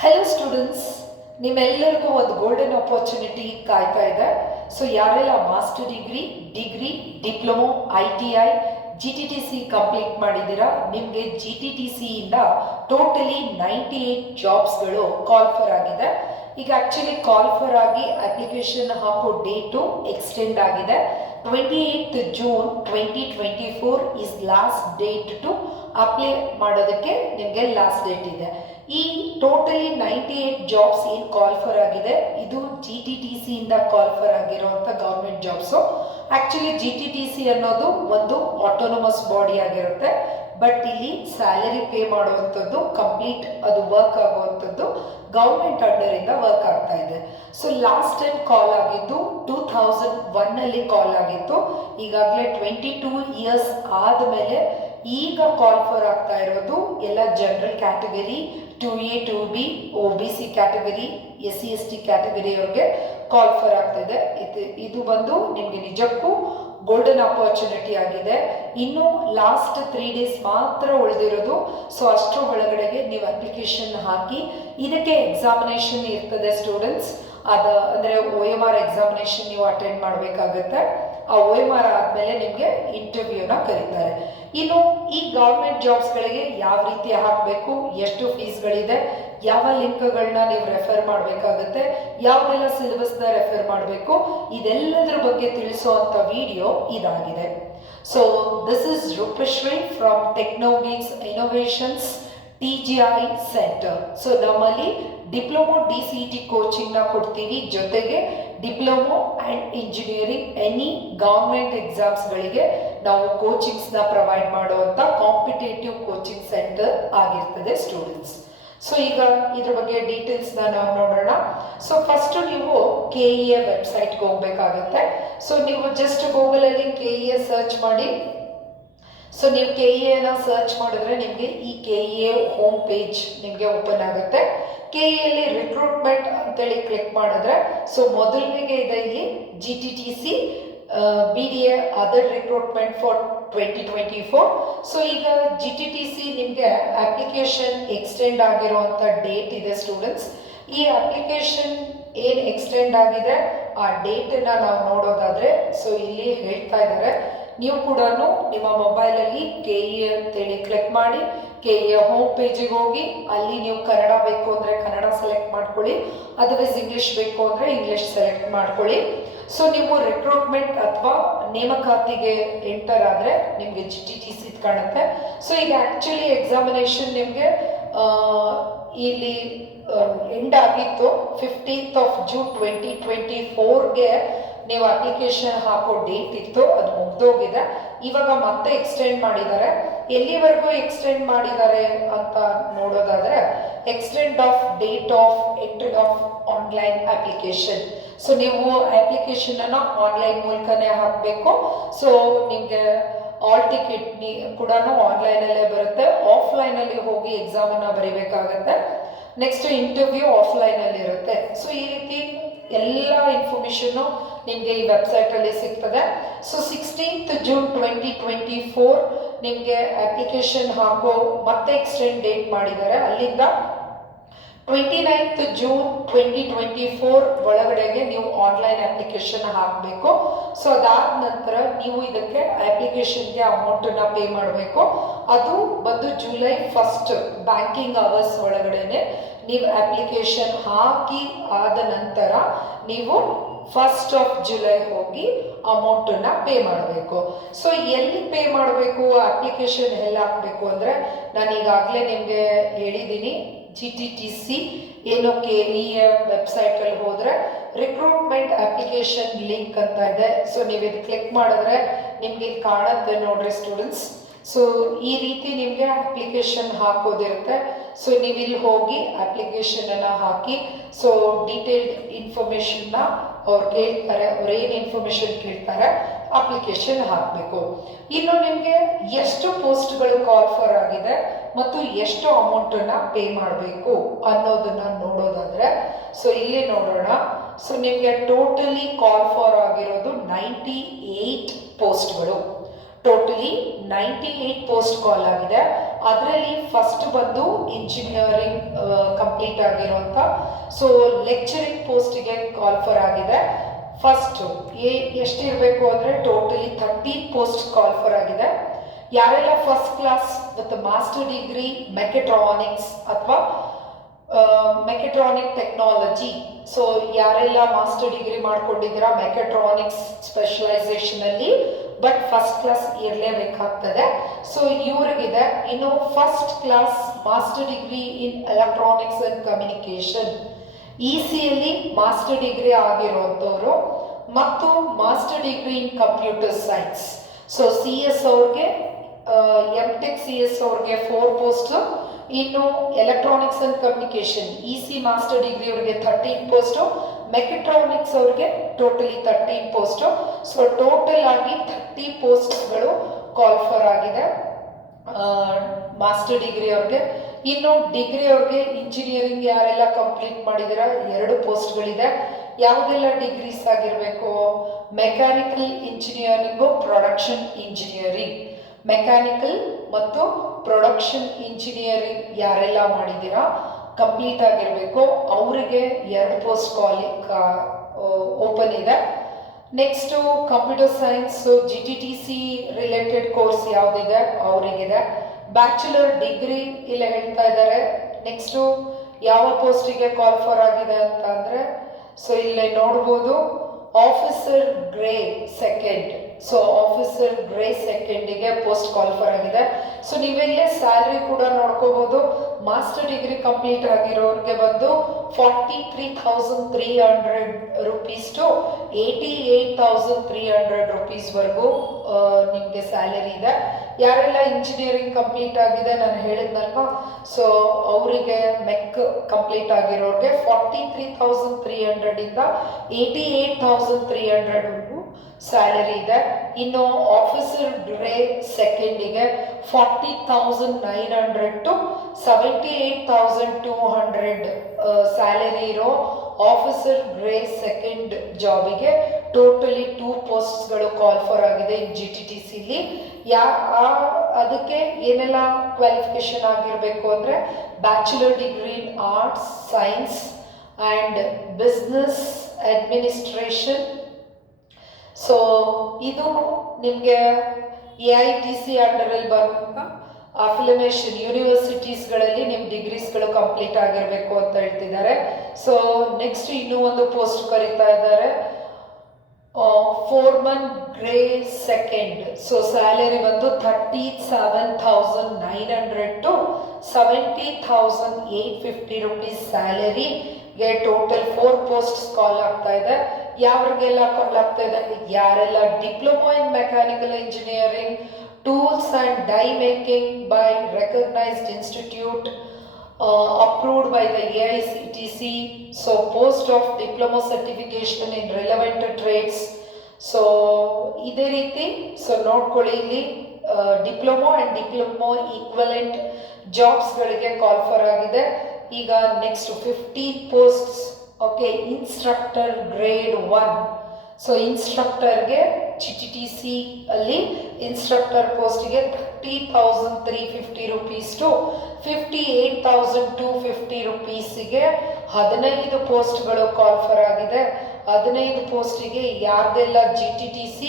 Hello students, ನಿಮ್ಮೆಲ್ಲರಿಗೂ ಒಂದು golden opportunity ಕಾಯ್ತಾ ಇದೆ. ಸೊ ಯಾರೆಲ್ಲ master degree, diploma, ITI, GTTC complete ಮಾಡಿದ್ದೀರಾ, ನಿಮಗೆ GTTC ಇಂದ ಟೋಟಲಿ 98 ಜಾಬ್ಸ್ಗಳು ಕಾಲ್ಫರ್ ಆಗಿದೆ. ಈಗ ಆಕ್ಚುಲಿ ಕಾಲ್ಫರ್ ಆಗಿ ಅಪ್ಲಿಕೇಶನ್ ಹಾಕೋ ಡೇಟು ಎಕ್ಸ್ಟೆಂಡ್ ಆಗಿದೆ. 28 June 2024 is last date to apply ಮಾಡೋದಕ್ಕೆ ನಿಮಗೆ ಲಾಸ್ಟ್ ಡೇಟ್ ಇದೆ. ಈ ಟೋಟಲಿ 98 ಜಾಬ್ಸ್ ಏನು ಕಾಲ್ಫರ್ ಆಗಿದೆ, ಇದು GTTC ಇಂದ ಕಾಲ್ಫರ್ ಆಗಿರುವಂಥ ಗೌರ್ಮೆಂಟ್ ಜಾಬ್ಸು. ಆಕ್ಚುಲಿ GTTC ಅನ್ನೋದು ಒಂದು ಆಟೋನಮಸ್ ಬಾಡಿ ಆಗಿರುತ್ತೆ, ಬಟ್ ಇಲ್ಲಿ ಸ್ಯಾಲರಿ ಪೇ ಮಾಡುವಂಥದ್ದು ಕಂಪ್ಲೀಟ್ ಅದು ವರ್ಕ್ ಆಗುವಂಥದ್ದು ಗೌರ್ಮೆಂಟ್ ಅಂಡರಿಂದ ವರ್ಕ್ ಆಗ್ತಾ ಇದೆ. ಸೊ ಲಾಸ್ಟ್ ಟೈಮ್ ಕಾಲ್ ಆಗಿದ್ದು 2001 ಕಾಲ್ ಆಗಿತ್ತು. ಈಗಾಗಲೇ 22 ಇಯರ್ಸ್ ಆದಮೇಲೆ ಈಗ ಕಾಲ್ಫರ್ ಆಗ್ತಾ ಇರೋದು ಎಲ್ಲ general category, 2A 2B OBC category, SC ST category ಅವ್ರಿಗೆ ಕಾಲ್ಫರ್ ಆಗ್ತಾ ಇದೆ. ಇದು ಬಂದು ನಿಮಗೆ ನಿಜಕ್ಕೂ ಗೋಲ್ಡನ್ ಆಪರ್ಚುನಿಟಿ ಆಗಿದೆ. ಇನ್ನು ಲಾಸ್ಟ್ 3 ಡೇಸ್ ಮಾತ್ರ ಉಳಿದಿರೋದು. ಸೊ ಅಷ್ಟರ ಒಳಗಡೆಗೆ ನೀವು ಅಪ್ಲಿಕೇಶನ್ ಹಾಕಿ, ಇದಕ್ಕೆ ಎಕ್ಸಾಮಿನೇಷನ್ ಇರ್ತದೆ ಸ್ಟೂಡೆಂಟ್ಸ್. ಅಂದರೆ OMR ಎಕ್ಸಾಮಿನೇಷನ್ ನೀವು ಅಟೆಂಡ್ ಮಾಡಬೇಕಾಗುತ್ತೆ. ಆ OMR ಆದಮೇಲೆ ನಿಮಗೆ ಇಂಟರ್ವ್ಯೂನ ಕರೀತಾರೆ. ಇನ್ನು ಈ ಗೌರ್ಮೆಂಟ್ ಜಾಬ್ಸ್ಗಳಿಗೆ ಯಾವ ರೀತಿ ಹಾಕಬೇಕು, ಎಷ್ಟು ಫೀಸ್ಗಳಿದೆ, ಯಾವ ಲಿಂಕ್ಗಳನ್ನ ನೀವು ರೆಫರ್ ಮಾಡಬೇಕಾಗುತ್ತೆ, ಯಾವುದೆಲ್ಲ ಸಿಲೆಬಸ್ನ ರೆಫರ್ ಮಾಡಬೇಕು, ಇದೆಲ್ಲದರ ಬಗ್ಗೆ ತಿಳಿಸುವಂಥ ವಿಡಿಯೋ ಇದಾಗಿದೆ. So this is Rupashree from Technogeeks Innovations TGI centre. So ನಮ್ಮಲ್ಲಿ ಡಿಪ್ಲೊಮೊ DCET ಕೋಚಿಂಗ್ನ ಕೊಡ್ತೀವಿ, ಜೊತೆಗೆ diploma and engineering any government ಎಕ್ಸಾಮ್ಸ್ಗಳಿಗೆ ನಾವು ಕೋಚಿಂಗ್ಸ್ನ ಪ್ರೊವೈಡ್ ಮಾಡುವಂಥ ಕಾಂಪಿಟೇಟಿವ್ ಕೋಚಿಂಗ್ ಸೆಂಟರ್ ಆಗಿರ್ತದೆ ಸ್ಟೂಡೆಂಟ್ಸ್. ಸೊ ಈಗ ಇದ್ರ ಬಗ್ಗೆ ಡೀಟೇಲ್ಸ್ನ ನಾವು ನೋಡೋಣ. ಸೊ ಫಸ್ಟು ನೀವು KEA ವೆಬ್ಸೈಟ್ಗೆ ಹೋಗ್ಬೇಕಾಗತ್ತೆ. ಸೊ ನೀವು ಜಸ್ಟ್ ಗೂಗಲಲ್ಲಿ KEA ಸರ್ಚ್ ಮಾಡಿ. ಸೊ ನೀವು KEAನ ಸರ್ಚ್ ಮಾಡಿದ್ರೆ ನಿಮಗೆ ಈ KEA ಹೋಮ್ ಪೇಜ್ ನಿಮಗೆ ಓಪನ್ ಆಗುತ್ತೆ. KEAಲ್ಲಿ ರಿಕ್ರೂಟ್ಮೆಂಟ್ ಅಂತೇಳಿ ಕ್ಲಿಕ್ ಮಾಡಿದ್ರೆ, ಸೊ ಮೊದಲಿಗೆ ಇದೆ ಇಲ್ಲಿ GTTC BDA other recruitment for 2024. So ಈಗ GTTC ನಿಮಗೆ ಅಪ್ಲಿಕೇಶನ್ ಎಕ್ಸ್ಟೆಂಡ್ ಆಗಿರುವಂಥ ಡೇಟ್ ಇದೆ ಸ್ಟೂಡೆಂಟ್ಸ್. ಈ ಅಪ್ಲಿಕೇಶನ್ ಏನು ಎಕ್ಸ್ಟೆಂಡ್ ಆಗಿದೆ ಆ ಡೇಟನ್ನು ನಾವು ನೋಡೋದಾದರೆ, ಸೊ ಇಲ್ಲಿ ಹೇಳ್ತಾ ಇದ್ದಾರೆ, ನೀವು ಕೂಡ ನಿಮ್ಮ ಮೊಬೈಲಲ್ಲಿ KEA ಅಂತೇಳಿ ಕ್ಲಿಕ್ ಮಾಡಿ KEA ಹೋಮ್ ಪೇಜಿಗೆ ಹೋಗಿ ಅಲ್ಲಿ ನೀವು ಕನ್ನಡ ಬೇಕು ಅಂದರೆ ಕನ್ನಡ ಸೆಲೆಕ್ಟ್ ಮಾಡ್ಕೊಳ್ಳಿ, ಅದರ್ವೈಸ್ ಇಂಗ್ಲೀಷ್ ಬೇಕು ಅಂದರೆ ಇಂಗ್ಲೀಷ್ ಸೆಲೆಕ್ಟ್ ಮಾಡ್ಕೊಳ್ಳಿ. ಸೊ ನೀವು ರಿಕ್ರೂಟ್ಮೆಂಟ್ ಅಥವಾ ನೇಮಕಾತಿಗೆ ಎಂಟರ್ ಆದರೆ ನಿಮಗೆ GTTC ಕಾಣುತ್ತೆ. ಸೊ ಈಗ ಆ್ಯಕ್ಚುಲಿ ಎಕ್ಸಾಮಿನೇಷನ್ ನಿಮಗೆ ಇಲ್ಲಿ ಎಂಡ್ ಆಗಿತ್ತು 15th ಜೂನ್ 2024ಗೆ ನೀವು ಅಪ್ಲಿಕೇಶನ್ ಹಾಕೋ ಡೇಟ್ ಇತ್ತು, ಅದು ಮುಗ್ದೋಗಿದೆ. ಇವಾಗ ಮತ್ತೆ ಎಕ್ಸ್ಟೆಂಡ್ ಮಾಡಿದ್ದಾರೆ. ಎಲ್ಲಿವರೆಗೂ ಎಕ್ಸ್ಟೆಂಡ್ ಮಾಡಿದ್ದಾರೆ ಅಂತ ನೋಡೋದಾದರೆ, extend of date of entry of online application. So ನೀವು ಅಪ್ಲಿಕೇಶನನ್ನು ಆನ್ಲೈನ್ ಮೂಲಕನೇ ಹಾಕಬೇಕು. ಸೊ ನಿಮಗೆ ಆಲ್ ಟಿಕೆಟ್ ಕೂಡ ಆನ್ಲೈನಲ್ಲೇ ಬರುತ್ತೆ. ಆಫ್ಲೈನಲ್ಲಿ ಹೋಗಿ ಎಕ್ಸಾಮನ್ನು ಬರೀಬೇಕಾಗತ್ತೆ. ನೆಕ್ಸ್ಟ್ ಇಂಟರ್ವ್ಯೂ ಆಫ್ಲೈನಲ್ಲಿ ಇರುತ್ತೆ. ಸೊ ಈ ರೀತಿ ಎಲ್ಲ ಇನ್ಫಾರ್ಮೇಷನ್ನು ನಿಮಗೆ ಈ ವೆಬ್ಸೈಟಲ್ಲಿ ಸಿಗ್ತದೆ. ಸೊ 16th ಜೂನ್ 2024 ನಿಮಗೆ ಅಪ್ಲಿಕೇಶನ್ ಹಾಕೋ ಮತ್ತೆ ಎಕ್ಸ್ಟೆಂಡ್ ಡೇಟ್ ಮಾಡಿದ್ದಾರೆ. ಅಲ್ಲಿಂದ 29th ಜೂನ್ 2024 ಒಳಗಡೆಗೆ ನೀವು ಆನ್ಲೈನ್ ಅಪ್ಲಿಕೇಶನ್ ಹಾಕಬೇಕು. ಸೊ ಅದಾದ ನಂತರ ನೀವು ಇದಕ್ಕೆ ಅಪ್ಲಿಕೇಶನ್ಗೆ ಅಮೌಂಟನ್ನು ಪೇ ಮಾಡಬೇಕು. ಅದು ಬಂದು ಜುಲೈ 1 ಬ್ಯಾಂಕಿಂಗ್ ಅವರ್ಸ್ ಒಳಗಡೆನೆ ನೀವು ಅಪ್ಲಿಕೇಶನ್ ಹಾಕಿ ಆದ ನಂತರ ನೀವು 1 ಜುಲೈ ಹೋಗಿ ಅಮೌಂಟನ್ನು ಪೇ ಮಾಡಬೇಕು. ಸೊ ಎಲ್ಲಿ ಪೇ ಮಾಡಬೇಕು, ಅಪ್ಲಿಕೇಶನ್ ಎಲ್ಲಿ ಹಾಕಬೇಕು ಅಂದರೆ, ನಾನು ಈಗಾಗಲೇ ನಿಮಗೆ ಹೇಳಿದ್ದೀನಿ, GTTC ಏನು KEA ವೆಬ್ಸೈಟಲ್ಲಿ ಹೋದರೆ ರಿಕ್ರೂಟ್ಮೆಂಟ್ ಅಪ್ಲಿಕೇಶನ್ ಲಿಂಕ್ ಅಂತ ಇದೆ. ಸೊ ನೀವು ಇದು ಕ್ಲಿಕ್ ಮಾಡಿದ್ರೆ ನಿಮಗೆ ಕಾಣುತ್ತೆ ನೋಡ್ರಿ ಸ್ಟೂಡೆಂಟ್ಸ್. ಸೊ ಈ ರೀತಿ ನಿಮಗೆ ಅಪ್ಲಿಕೇಶನ್ ಹಾಕೋದಿರುತ್ತೆ. ಸೊ ನೀವು ಇಲ್ಲಿ ಹೋಗಿ ಅಪ್ಲಿಕೇಶನನ್ನು ಹಾಕಿ, ಸೊ ಡೀಟೇಲ್ಡ್ ಇನ್ಫಾರ್ಮೇಷನ್ನ ಅವ್ರು ಕೇಳ್ತಾರೆ, ಅವ್ರು ಏನು ಇನ್ಫಾರ್ಮೇಷನ್ ಕೇಳ್ತಾರೆ ಅಪ್ಲಿಕೇಶನ್ ಹಾಕಬೇಕು. ಇನ್ನು ನಿಮಗೆ ಎಷ್ಟು ಪೋಸ್ಟ್ಗಳು ಕಾಲ್ಫರ್ ಆಗಿದೆ ಮತ್ತು ಎಷ್ಟು ಅಮೌಂಟನ್ನು ಪೇ ಮಾಡಬೇಕು ಅನ್ನೋದನ್ನು ನೋಡೋದಾದರೆ, ಸೊ ಇಲ್ಲಿ ನೋಡೋಣ. ಸೊ ನಿಮಗೆ ಟೋಟಲಿ ಕಾಲ್ಫರ್ ಆಗಿರೋದು 98 ಪೋಸ್ಟ್ಗಳು. ಟೋಟಲಿ 98 ಪೋಸ್ಟ್ ಕಾಲ್ ಆಗಿದೆ. ಅದರಲ್ಲಿ ಫಸ್ಟ್ ಬಂದು ಇಂಜಿನಿಯರಿಂಗ್ ಕಂಪ್ಲೀಟ್ ಆಗಿರುವಂಥ. ಸೊ ಲೆಕ್ಚರಿಂಗ್ ಪೋಸ್ಟಿಗೆ ಕಾಲ್ ಫರ್ ಆಗಿದೆ. ಫಸ್ಟ್ ಎಷ್ಟಿರಬೇಕು ಅಂದರೆ ಟೋಟಲಿ 13 ಪೋಸ್ಟ್ ಕಾಲ್ ಫರ್ ಆಗಿದೆ. ಯಾರೆಲ್ಲ first class with master degree mechatronics ಅಥವಾ ಮೆಕೆಟ್ರಾನಿಕ್ ಟೆಕ್ನಾಲಜಿ, ಸೊ ಯಾರೆಲ್ಲ ಮಾಸ್ಟರ್ ಡಿಗ್ರಿ ಮಾಡ್ಕೊಂಡಿದ್ದೀರಾ ಮೆಕೆಟ್ರಾನಿಕ್ಸ್ ಸ್ಪೆಷಲೈಸೇಷನ್ ಅಲ್ಲಿ, ಬಟ್ ಫಸ್ಟ್ ಕ್ಲಾಸ್ ಇರಲೇಬೇಕಾಗ್ತದೆ. ಸೊ ಇವ್ರಿಗಿದೆ. ಇನ್ನು first class master degree in electronics and communication ECಯಲ್ಲಿ ಮಾಸ್ಟರ್ ಡಿಗ್ರಿ ಆಗಿರುವಂಥವ್ರು ಮತ್ತು master degree in computer science. So CS ಅವ್ರಿಗೆ MTech CS ಅವ್ರಿಗೆ 4 ಪೋಸ್ಟ್. ಇನ್ನು electronics and communication EC master degree ಅವ್ರಿಗೆ 13 ಪೋಸ್ಟು, ಮೆಕೆಟ್ರಾನಿಕ್ಸ್ ಅವ್ರಿಗೆ ಟೋಟಲಿ 13 ಪೋಸ್ಟು. ಸೊ ಟೋಟಲ್ ಆಗಿ 30 ಪೋಸ್ಟ್ಗಳು ಕಾಲ್ ಫರ್ ಆಗಿದೆ ಮಾಸ್ಟರ್ ಡಿಗ್ರಿ ಅವ್ರಿಗೆ. ಇನ್ನು ಡಿಗ್ರಿ ಅವ್ರಿಗೆ ಇಂಜಿನಿಯರಿಂಗ್ ಯಾರೆಲ್ಲ ಕಂಪ್ಲೀಟ್ ಮಾಡಿದ್ದೀರಾ 2 ಪೋಸ್ಟ್ಗಳಿದೆ. ಯಾವುದೆಲ್ಲ ಡಿಗ್ರೀಸ್ ಆಗಿರಬೇಕು? Mechanical engineering, production engineering. Mechanical ಮತ್ತು ಪ್ರೊಡಕ್ಷನ್ ಇಂಜಿನಿಯರಿಂಗ್ ಯಾರೆಲ್ಲ ಮಾಡಿದ್ದೀರಾ ಕಂಪ್ಲೀಟ್ ಆಗಿರಬೇಕು, ಅವರಿಗೆ 2 ಪೋಸ್ಟ್ ಓಪನ್ ಇದೆ. Next computer science GTTC related course ಯಾವುದಿದೆ ಅವರಿಗಿದೆ. ಬ್ಯಾಚುಲರ್ ಡಿಗ್ರಿ ಇಲ್ಲ ಹೇಳ್ತಾ ಇದ್ದಾರೆ. ನೆಕ್ಸ್ಟು ಯಾವ ಪೋಸ್ಟಿಗೆ ಕಾಲ್ ಫರ್ ಆಗಿದೆ ಅಂತ ಅಂದರೆ, ಸೊ ಇಲ್ಲೇ ನೋಡ್ಬೋದು officer grade second. So officer grade ಸೆಕೆಂಡಿಗೆ ಪೋಸ್ಟ್ ಕಾಲ್ ಫರ್ ಆಗಿದೆ. ಸೊ ನೀವೆಲ್ಲೇ ಸ್ಯಾಲ್ರಿ ಕೂಡ ನೋಡ್ಕೋಬಹುದು. ಮಾಸ್ಟರ್ ಡಿಗ್ರಿ ಕಂಪ್ಲೀಟ್ ಆಗಿರೋರಿಗೆ ಬಂದು 43,300 rupees to 88,300 rupees ವರೆಗೂ ನಿಮಗೆ ಸ್ಯಾಲರಿ ಇದೆ. ಯಾರೆಲ್ಲ ಇಂಜಿನಿಯರಿಂಗ್ ಕಂಪ್ಲೀಟ್ ಆಗಿದೆ ನಾನು ಹೇಳಿದ್ನಲ್ವಾ, ಸೊ ಅವರಿಗೆ ಮೆಕ್ ಕಂಪ್ಲೀಟ್ ಆಗಿರೋರಿಗೆ 43,300 ಇಂದ 88,300 ವರೆಗೂ ಸ್ಯಾಲರಿ ಇದೆ. ಇನ್ನು ಆಫೀಸರ್ ಗ್ರೇಡ್ ಸೆಕೆಂಡಿಗೆ 40,900 to 78,200 ಸ್ಯಾಲರಿ ಇರೋ officer grade second ಜಾಬಿಗೆ totally 2 ಪೋಸ್ಟ್ಸ್ಗಳು call for ಆಗಿದೆ GTTCಲಿ. ಅದಕ್ಕೆ ಏನೆಲ್ಲ ಕ್ವಾಲಿಫಿಕೇಶನ್ ಆಗಿರಬೇಕು ಅಂದರೆ bachelor degree in arts, science and business administration. So ಇದು ನಿಮಗೆ AITC ಅಂಡರಲ್ಲಿ ಬರುವಂಥ ಅಫಿಲಿಮೇಷನ್ ಯೂನಿವರ್ಸಿಟೀಸ್ಗಳಲ್ಲಿ ನಿಮ್ಮ ಡಿಗ್ರೀಸ್ಗಳು ಕಂಪ್ಲೀಟ್ ಆಗಿರಬೇಕು ಅಂತ ಹೇಳ್ತಿದ್ದಾರೆ. ಸೊ ನೆಕ್ಸ್ಟ್ ಇನ್ನೂ ಒಂದು ಪೋಸ್ಟ್ ಕರೀತಾ ಇದ್ದಾರೆ Foreman grade second. So salary ಬಂದು 37,900 to 70,850 rupees ಸ್ಯಾಲರಿಗೆ ಟೋಟಲ್ 4 ಪೋಸ್ಟ್ಸ್ ಕಾಲ್ ಆಗ್ತಾ ಇದೆ. ಯಾರಿಗೆಲ್ಲ ಕಾಲ್ ಆಗ್ತಾ ಇದೆ? ಯಾರೆಲ್ಲ diploma in mechanical engineering, tools and die making by recognised institute approved by the AICTC, so post of diploma certification in relevant trades. So ಇದೇ ರೀತಿ so ನೋಡ್ಕೊಳ್ಳಿ ಇಲ್ಲಿ ಡಿಪ್ಲೊಮಾ ಆ್ಯಂಡ್ ಡಿಪ್ಲೊಮಾ ಈಕ್ವಲೆಂಟ್ ಜಾಬ್ಸ್ಗಳಿಗೆ ಕಾಲ್ ಫರ್ ಆಗಿದೆ. ಈಗ next 15 posts. Okay, instructor grade 1. So ಇನ್ಸ್ಟ್ರಕ್ಟರ್ಗೆ GTTC ಅಲ್ಲಿ instructor ಪೋಸ್ಟಿಗೆ 30,350 rupees to 58,250 rupeesಗೆ 15 ಪೋಸ್ಟ್ಗಳು ಕಾಲ್ ಫರ್ ಆಗಿದೆ. 15 ಪೋಸ್ಟಿಗೆ ಯಾರ್ದೆಲ್ಲ GTTC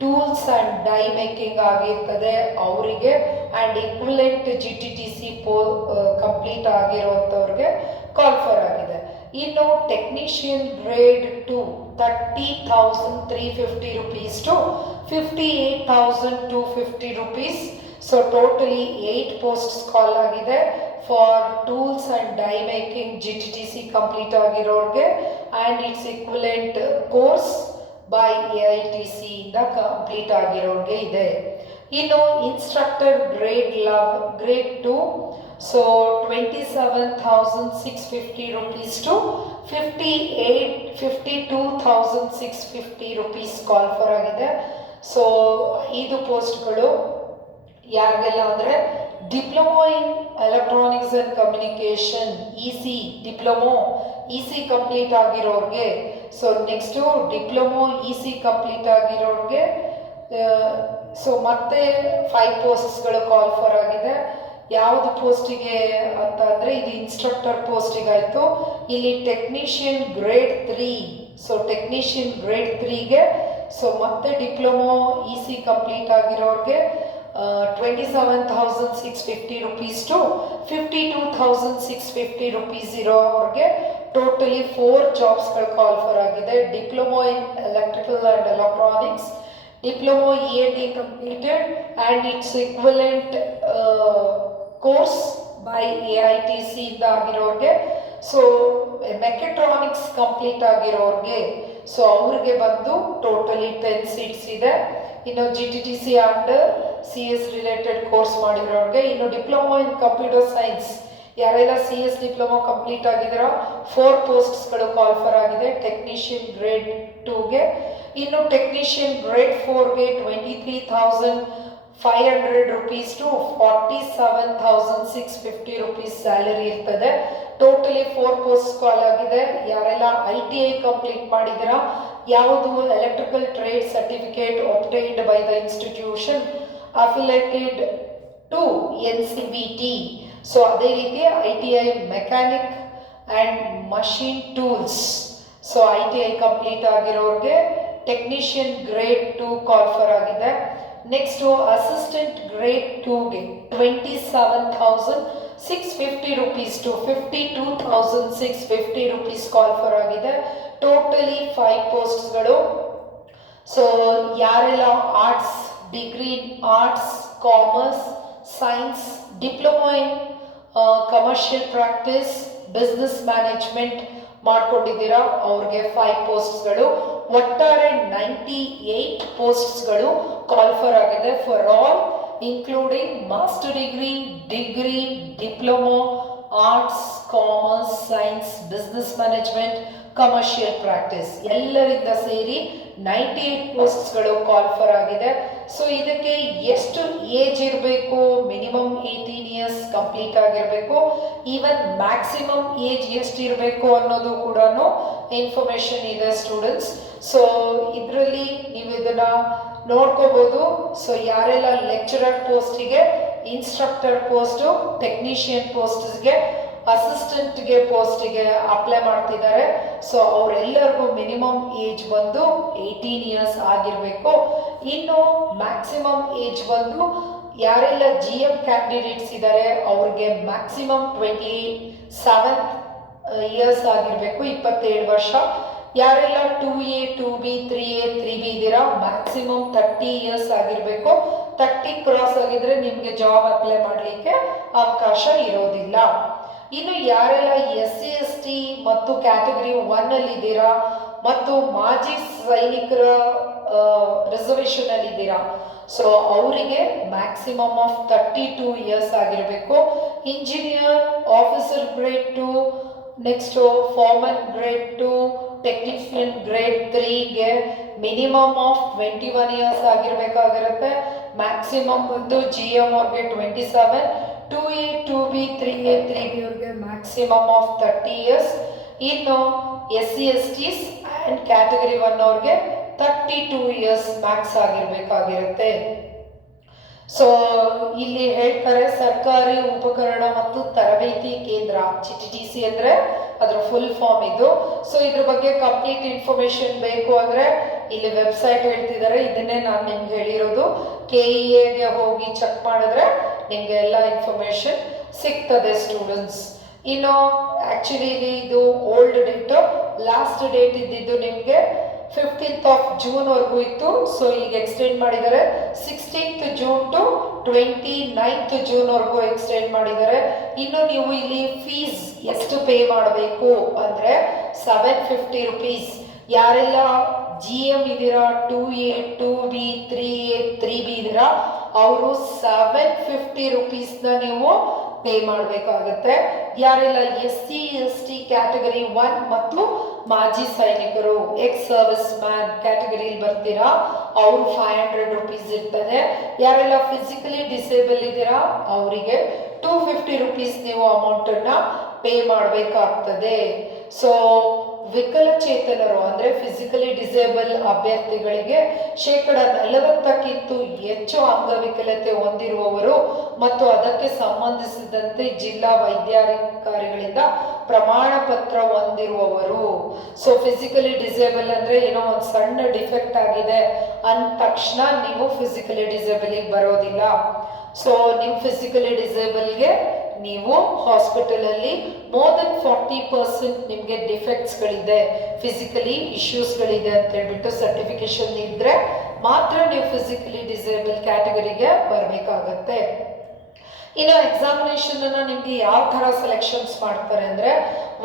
tools and die making ಆಗಿರ್ತದೆ ಅವರಿಗೆ ಆ್ಯಂಡ್ ಈಕ್ವಲೆಂಟ್ GTTC ಕಂಪ್ಲೀಟ್ ಆಗಿರುವಂಥವ್ರಿಗೆ ಕಾಲ್ ಫರ್ ಆಗಿದೆ. ಇನ್ನು technician grade 2 30,350 rupees to 58,250 rupees. So totally 8 posts call ಆಗಿದೆ for tools and die making GTTC complete ಆಗಿರೋರಿಗೆ and its equivalent course by AITC ಇಂದ complete ಆಗಿರೋರಿಗೆ ಇದೆ. ಇನ್ನು instructor grade 2 so 27,650 rupees to 52,650 rupees call for ಆಗಿದೆ. So 5 ಪೋಸ್ಟ್ಗಳು ಯಾರಿಗೆಲ್ಲ ಅಂದರೆ diploma in electronics and communication diploma EC complete ಆಗಿರೋರಿಗೆ. So next diploma EC complete ಆಗಿರೋರಿಗೆ ಸೊ ಮತ್ತೆ 5 ಪೋಸ್ಟ್ಸ್ಗಳು ಕಾಲ್ ಫರ್ ಆಗಿದೆ. ಯಾವುದು ಪೋಸ್ಟಿಗೆ ಅಂತ ಅಂದರೆ ಇದು ಇನ್ಸ್ಟ್ರಕ್ಟರ್ ಪೋಸ್ಟಿಗಾಯಿತು. ಇಲ್ಲಿ technician grade 3, so technician grade 3ಗೆ ಸೊ ಮತ್ತೆ ಡಿಪ್ಲೊಮೊ EC ಕಂಪ್ಲೀಟ್ ಆಗಿರೋರಿಗೆ 27,650 rupees to 52,650 rupees ಇರೋರಿಗೆ ಟೋಟಲಿ 4 ಜಾಬ್ಸ್ಗಳು ಕಾಲ್ ಫರ್ ಆಗಿದೆ. Diploma in electrical and electronics, diploma END completed and its equivalent course by AITC ಇಂದ ಆಗಿರೋರಿಗೆ, ಸೊ ಮೆಕ್ಯಾಟ್ರಾನಿಕ್ಸ್ ಕಂಪ್ಲೀಟ್ ಆಗಿರೋರಿಗೆ so ಅವ್ರಿಗೆ ಬಂದು ಟೋಟಲಿ 10 ಸೀಟ್ಸ್ ಇದೆ. ಇನ್ನು GTTC under CS related course ಮಾಡಿರೋರಿಗೆ, ಇನ್ನು ಡಿಪ್ಲೊಮೊ ಇನ್ ಕಂಪ್ಯೂಟರ್ ಸೈನ್ಸ್ ಯಾರೆಲ್ಲ CS ಡಿಪ್ಲೊಮೊ ಕಂಪ್ಲೀಟ್ ಆಗಿದ್ದೀರೋ 4 ಪೋಸ್ಟ್ಸ್ಗಳು ಕಾಲ್ ಫರ್ ಆಗಿದೆ ಟೆಕ್ನಿಷಿಯನ್ ಗ್ರೇಡ್ 2ಗೆ. ಇನ್ನು ಟೆಕ್ನಿಷಿಯನ್ ಗ್ರೇಡ್ 4ಗೆ 23,500 rupees to 47,650 rupees ಸ್ಯಾಲರಿ ಇರ್ತದೆ. ಟೋಟಲಿ 4 ಪೋಸ್ಟ್ ಕಾಲ್ ಆಗಿದೆ. ಯಾರೆಲ್ಲ ITI ಕಂಪ್ಲೀಟ್ ಮಾಡಿದಿರಾ, ಯಾವುದು electrical trade certificate obtained by the institution affiliated to NCBT, so ಅದೇ ರೀತಿ ITI mechanic and machine tools, so ITI complete ಆಗಿರೋರಿಗೆ ಟೆಕ್ನಿಷಿಯನ್ ಗ್ರೇಡ್ 2 ಕಾಲ್ ಫರ್ ಆಗಿದೆ. Next assistant grade 2ಗೆ 27,650 rupees to 52,650 rupees call for ಆಗಿದೆ. Totally 5 ಪೋಸ್ಟ್ಸ್ಗಳು. So ಯಾರೆಲ್ಲ arts, degree arts, commerce, science, diploma in commercial practice, business management ಮಾಡ್ಕೊಂಡಿದ್ದೀರಾ ಅವ್ರಿಗೆ 5 ಪೋಸ್ಟ್ಸ್ಗಳು. ಒಟ್ಟಾರೆ 98 ಪೋಸ್ಟ್ಸ್ಗಳು call for ಆಗಿದೆ for all including master degree, diploma, arts, commerce, science, business management, commercial practice ಎಲ್ಲರಿಂದ ಸೇರಿ 98 ಪೋಸ್ಟ್ಸ್ಗಳು call for ಆಗಿದೆ. So ಇದಕ್ಕೆ ಎಷ್ಟು ಏಜ್ ಇರಬೇಕು, ಮಿನಿಮಮ್ 18 ಇಯರ್ಸ್ ಕಂಪ್ಲೀಟ್ ಆಗಿರಬೇಕು, ಈವನ್ ಮ್ಯಾಕ್ಸಿಮಮ್ ಏಜ್ ಎಷ್ಟು ಇರಬೇಕು ಅನ್ನೋದು ಕೂಡ ಇನ್ಫಾರ್ಮೇಷನ್ ಇದೆ ಸ್ಟೂಡೆಂಟ್ಸ್. ಸೊ ಇದರಲ್ಲಿ ನೀವು ಇದನ್ನ ನೋಡ್ಕೋಬಹುದು. ಸೊ ಯಾರೆಲ್ಲ ಲೆಕ್ಚರರ್ ಪೋಸ್ಟಿಗೆ, ಇನ್ಸ್ಟ್ರಕ್ಟರ್ ಪೋಸ್ಟು, ಟೆಕ್ನಿಷಿಯನ್ ಪೋಸ್ಟ್ಗೆ, ಅಸಿಸ್ಟೆಂಟ್ಗೆ ಪೋಸ್ಟಿಗೆ ಅಪ್ಲೈ ಮಾಡ್ತಿದ್ದಾರೆ, ಸೊ ಅವರೆಲ್ಲರಿಗೂ ಮಿನಿಮಮ್ ಏಜ್ ಬಂದು 18 ಇಯರ್ಸ್ ಆಗಿರಬೇಕು. ಇನ್ನು ಮ್ಯಾಕ್ಸಿಮಮ್ ಏಜ್ ಬಂದು ಯಾರೆಲ್ಲ GM ಕ್ಯಾಂಡಿಡೇಟ್ಸ್ ಇದ್ದಾರೆ ಅವ್ರಿಗೆ ಮ್ಯಾಕ್ಸಿಮಮ್ 27 ಇಯರ್ಸ್ ಆಗಿರಬೇಕು, 27 ವರ್ಷ. ಯಾರೆಲ್ಲ 2A, 2B, 3A, 3B ಇದ್ದೀರಾ ಮ್ಯಾಕ್ಸಿಮಮ್ 30 ಇಯರ್ಸ್ ಆಗಿರಬೇಕು. 30 ಕ್ರಾಸ್ ಆಗಿದ್ರೆ ನಿಮಗೆ ಜಾಬ್ ಅಪ್ಲೈ ಮಾಡಲಿಕ್ಕೆ ಅವಕಾಶ ಇರೋದಿಲ್ಲ. ಇನ್ನು ಯಾರೆಲ್ಲ SC ST ಮತ್ತು ಕ್ಯಾಟಗರಿ 1 ಅಲ್ಲಿ ಇದ್ದೀರಾ ಮತ್ತು ಮಾಜಿ ಸೈನಿಕರ ರಿಸರ್ವೇಷನ್ ಅಲ್ಲಿ ಇದ್ದೀರಾ, ಸೊ ಅವರಿಗೆ ಮ್ಯಾಕ್ಸಿಮಮ್ ಆಫ್ 32 ಇಯರ್ಸ್ ಆಗಿರಬೇಕು. Engineer, officer grade 2, next foreman grade 2, technician grade 3ಗೆ ಮಿನಿಮಮ್ ಆಫ್ 21 ಇಯರ್ಸ್ ಆಗಿರಬೇಕಾಗಿರುತ್ತೆ. ಮ್ಯಾಕ್ಸಿಮಮ್ ಬಂದು GM ಅವ್ರಿಗೆ 27, 2A, 2B, 3A, 3B ಅವ್ರಿಗೆ ಮ್ಯಾಕ್ಸಿಮಮ್ ಆಫ್ 30 ಇಯರ್ಸ್. ಇನ್ನು SC STs ಆ್ಯಂಡ್ ಕ್ಯಾಟಗರಿ 1 ಅವ್ರಿಗೆ 32 ಇಯರ್ಸ್ ಮ್ಯಾಕ್ಸ್ ಆಗಿರಬೇಕಾಗಿರುತ್ತೆ. ಸೊ ಇಲ್ಲಿ ಹೇಳ್ತಾರೆ ಸರ್ಕಾರಿ ಉಪಕರಣ ಮತ್ತು ತರಬೇತಿ ಕೇಂದ್ರ, GTTC ಅಂದರೆ ಅದರ ಫುಲ್ ಫಾರ್ಮ್ ಇದು. ಸೊ ಇದ್ರ ಬಗ್ಗೆ ಕಂಪ್ಲೀಟ್ ಇನ್ಫಾರ್ಮೇಶನ್ ಬೇಕು ಅಂದರೆ ಇಲ್ಲಿ ವೆಬ್ಸೈಟ್ ಹೇಳ್ತಿದ್ದಾರೆ, ಇದನ್ನೇ ನಾನು ನಿಮ್ಗೆ ಹೇಳಿರೋದು. KEAಗೆ ಹೋಗಿ ಚೆಕ್ ಮಾಡಿದ್ರೆ ನಿಮಗೆ ಎಲ್ಲ ಇನ್ಫಾರ್ಮೇಶನ್ ಸಿಗ್ತದೆ ಸ್ಟೂಡೆಂಟ್ಸ್. ಇನ್ನು ಆ್ಯಕ್ಚುಲಿ ಇದು ಓಲ್ಡ್ ಡೇಟು, ಲಾಸ್ಟ್ ಡೇಟ್ ಇದ್ದಿದ್ದು ನಿಮಗೆ 15th of June ವರೆಗೂ ಇತ್ತು. ಸೊ ಈಗ ಎಕ್ಸ್ಟೆಂಡ್ ಮಾಡಿದ್ದಾರೆ 16th June to 29th June ವರೆಗೂ ಎಕ್ಸ್ಟೆಂಡ್ ಮಾಡಿದ್ದಾರೆ. ಇನ್ನು ನೀವು ಇಲ್ಲಿ ಫೀಸ್ ಎಷ್ಟು ಪೇ ಮಾಡಬೇಕು ಅಂದರೆ 750 rupees. ಯಾರೆಲ್ಲ GM ಇದ್ದೀರಾ, 2A, 2B, 3A, 3B ಇದ್ದೀರಾ ಅವರು 750 rupeesನ ನೀವು ಪೇ ಮಾಡಬೇಕಾಗುತ್ತೆ. ಯಾರೆಲ್ಲ SC ST ಕ್ಯಾಟಗರಿ 1 ಮತ್ತು ಮಾಜಿ ಸೈನಿಕರು, ಎಕ್ಸ್ ಸರ್ವಿಸ್ ಮ್ಯಾನ್ ಕ್ಯಾಟಗರಿಲಿ ಬರ್ತೀರಾ ಅವರು 500 rupees ಇರ್ತದೆ. ಯಾರೆಲ್ಲ ಫಿಸಿಕಲಿ ಡಿಸೇಬಲ್ ಇದ್ದೀರಾ ಅವರಿಗೆ 250 rupees ನೀವು ಅಮೌಂಟನ್ನು ಪೇ ಮಾಡಬೇಕಾಗ್ತದೆ. ಸೊ ವಿಕಲಚೇತನರು ಅಂದರೆ ಫಿಸಿಕಲಿ ಡಿಸೇಬಲ್ ಅಭ್ಯರ್ಥಿಗಳಿಗೆ 40%ಕ್ಕಿಂತ ಹೆಚ್ಚು ಅಂಗವಿಕಲತೆ ಹೊಂದಿರುವವರು ಮತ್ತು ಅದಕ್ಕೆ ಸಂಬಂಧಿಸಿದಂತೆ ಜಿಲ್ಲಾ ವೈದ್ಯಾಧಿಕಾರಿಗಳಿಂದ ಪ್ರಮಾಣ ಪತ್ರ ಹೊಂದಿರುವವರು. ಸೊ ಫಿಸಿಕಲಿ ಡಿಸೇಬಲ್ ಅಂದರೆ ಏನೋ ಒಂದು ಸಣ್ಣ ಡಿಫೆಕ್ಟ್ ಆಗಿದೆ ಅಂದ ತಕ್ಷಣ ನೀವು ಫಿಸಿಕಲಿ ಡಿಸೇಬಲ್ಗೆ ಬರೋದಿಲ್ಲ. ಸೊ ನೀವು ಫಿಸಿಕಲಿ ಡಿಸೇಬಲ್ಗೆ ನೀವು ಹಾಸ್ಪಿಟಲಲ್ಲಿ ಮೋರ್ ದೆನ್ 40% ನಿಮಗೆ ಡಿಫೆಕ್ಟ್ಸ್ಗಳಿದೆ, ಫಿಸಿಕಲಿ ಇಶ್ಯೂಸ್ಗಳಿದೆ ಅಂತ ಹೇಳ್ಬಿಟ್ಟು ಸರ್ಟಿಫಿಕೇಶನ್ ಇದ್ದರೆ ಮಾತ್ರ ನೀವು ಫಿಸಿಕಲಿ ಡಿಸೇಬಲ್ ಕ್ಯಾಟಗರಿಗೆ ಬರಬೇಕಾಗತ್ತೆ. ಇನ್ನು ಎಕ್ಸಾಮಿನೇಷನ್ ಅನ್ನ ನಿಮಗೆ ಯಾವ ಥರ ಸೆಲೆಕ್ಷನ್ಸ್ ಮಾಡ್ತಾರೆ ಅಂದರೆ,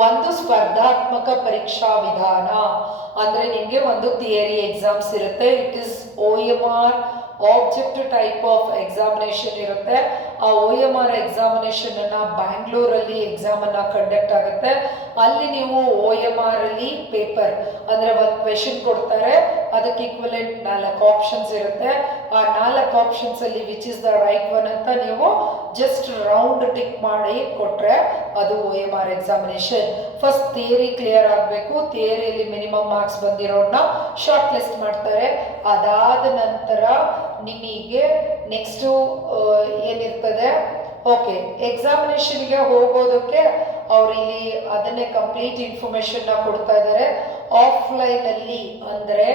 ಒಂದು ಸ್ಪರ್ಧಾತ್ಮಕ ಪರೀಕ್ಷಾ ವಿಧಾನ ಅಂದರೆ ನಿಮಗೆ ಒಂದು ಥಿಯರಿ ಎಕ್ಸಾಮ್ಸ್ ಇರುತ್ತೆ. It is OMR objective type of examination ಇರುತ್ತೆ. ಆ OMR ಎಕ್ಸಾಮಿನೇಷನ್ ಅನ್ನ ಬ್ಯಾಂಗ್ಳೂರಲ್ಲಿ ಎಕ್ಸಾಮ್ ಅನ್ನ ಕಂಡಕ್ಟ್ ಆಗುತ್ತೆ. ಅಲ್ಲಿ ನೀವು OMR ಅಲ್ಲಿ ಪೇಪರ್ ಅಂದ್ರೆ ಒಂದು ಕ್ವೆಶನ್ ಕೊಡ್ತಾರೆ, ಅದಕ್ಕೆ ಈಕ್ವಲೆಂಟ್ 4 ಆಪ್ಷನ್ಸ್ ಇರುತ್ತೆ. ಆ 4 ಆಪ್ಷನ್ಸ್ ಅಲ್ಲಿ which is the right one ಅಂತ ನೀವು ಜಸ್ಟ್ ರೌಂಡ್ ಟಿಕ್ ಮಾಡಿ ಕೊಟ್ರೆ ಅದು OMR examination. First theory clear ಆಗಬೇಕು. ಥಿಯರಿಯಲ್ಲಿ ಮಿನಿಮಮ್ ಮಾರ್ಕ್ಸ್ ಬಂದಿರೋನ್ನ ಶಾರ್ಟ್ ಲಿಸ್ಟ್ ಮಾಡ್ತಾರೆ. ಅದಾದ ನಂತರ ನಿಮಗೆ ನೆಕ್ಸ್ಟು ಏನಿರ್ತದೆ, ಓಕೆ ಎಕ್ಸಾಮಿನೇಷನ್ಗೆ ಹೋಗೋದಕ್ಕೆ ಅವ್ರು ಇಲ್ಲಿ ಅದನ್ನೇ ಕಂಪ್ಲೀಟ್ ಇನ್ಫಾರ್ಮೇಶನ್ನ ಕೊಡ್ತಾ ಇದ್ದಾರೆ. ಆಫ್ಲೈನಲ್ಲಿ ಅಂದರೆ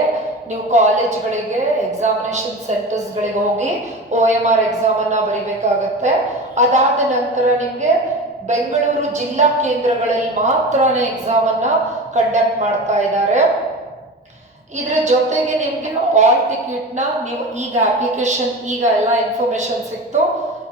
ನೀವು ಕಾಲೇಜ್ಗಳಿಗೆ ಎಕ್ಸಾಮಿನೇಷನ್ ಸೆಂಟರ್ಸ್ಗಳಿಗೆ ಹೋಗಿ OMR ಎಕ್ಸಾಮನ್ನು ಬರೀಬೇಕಾಗತ್ತೆ. ಅದಾದ ನಂತರ ನಿಮಗೆ ಬೆಂಗಳೂರು ಜಿಲ್ಲಾ ಕೇಂದ್ರಗಳಲ್ಲಿ ಮಾತ್ರನೇ ಎಕ್ಸಾಮನ್ನು ಕಂಡಕ್ಟ್ ಮಾಡ್ತಾ ಇದ್ದಾರೆ. ಇದ್ರ ಜೊತೆಗೆ ನಿಮಗೆ ಆಲ್ ಟಿಕೆಟ್ನ ನೀವು ಈಗ ಅಪ್ಲಿಕೇಶನ್ ಈಗ ಎಲ್ಲ ಇನ್ಫಾರ್ಮೇಶನ್ ಸಿಕ್ತು.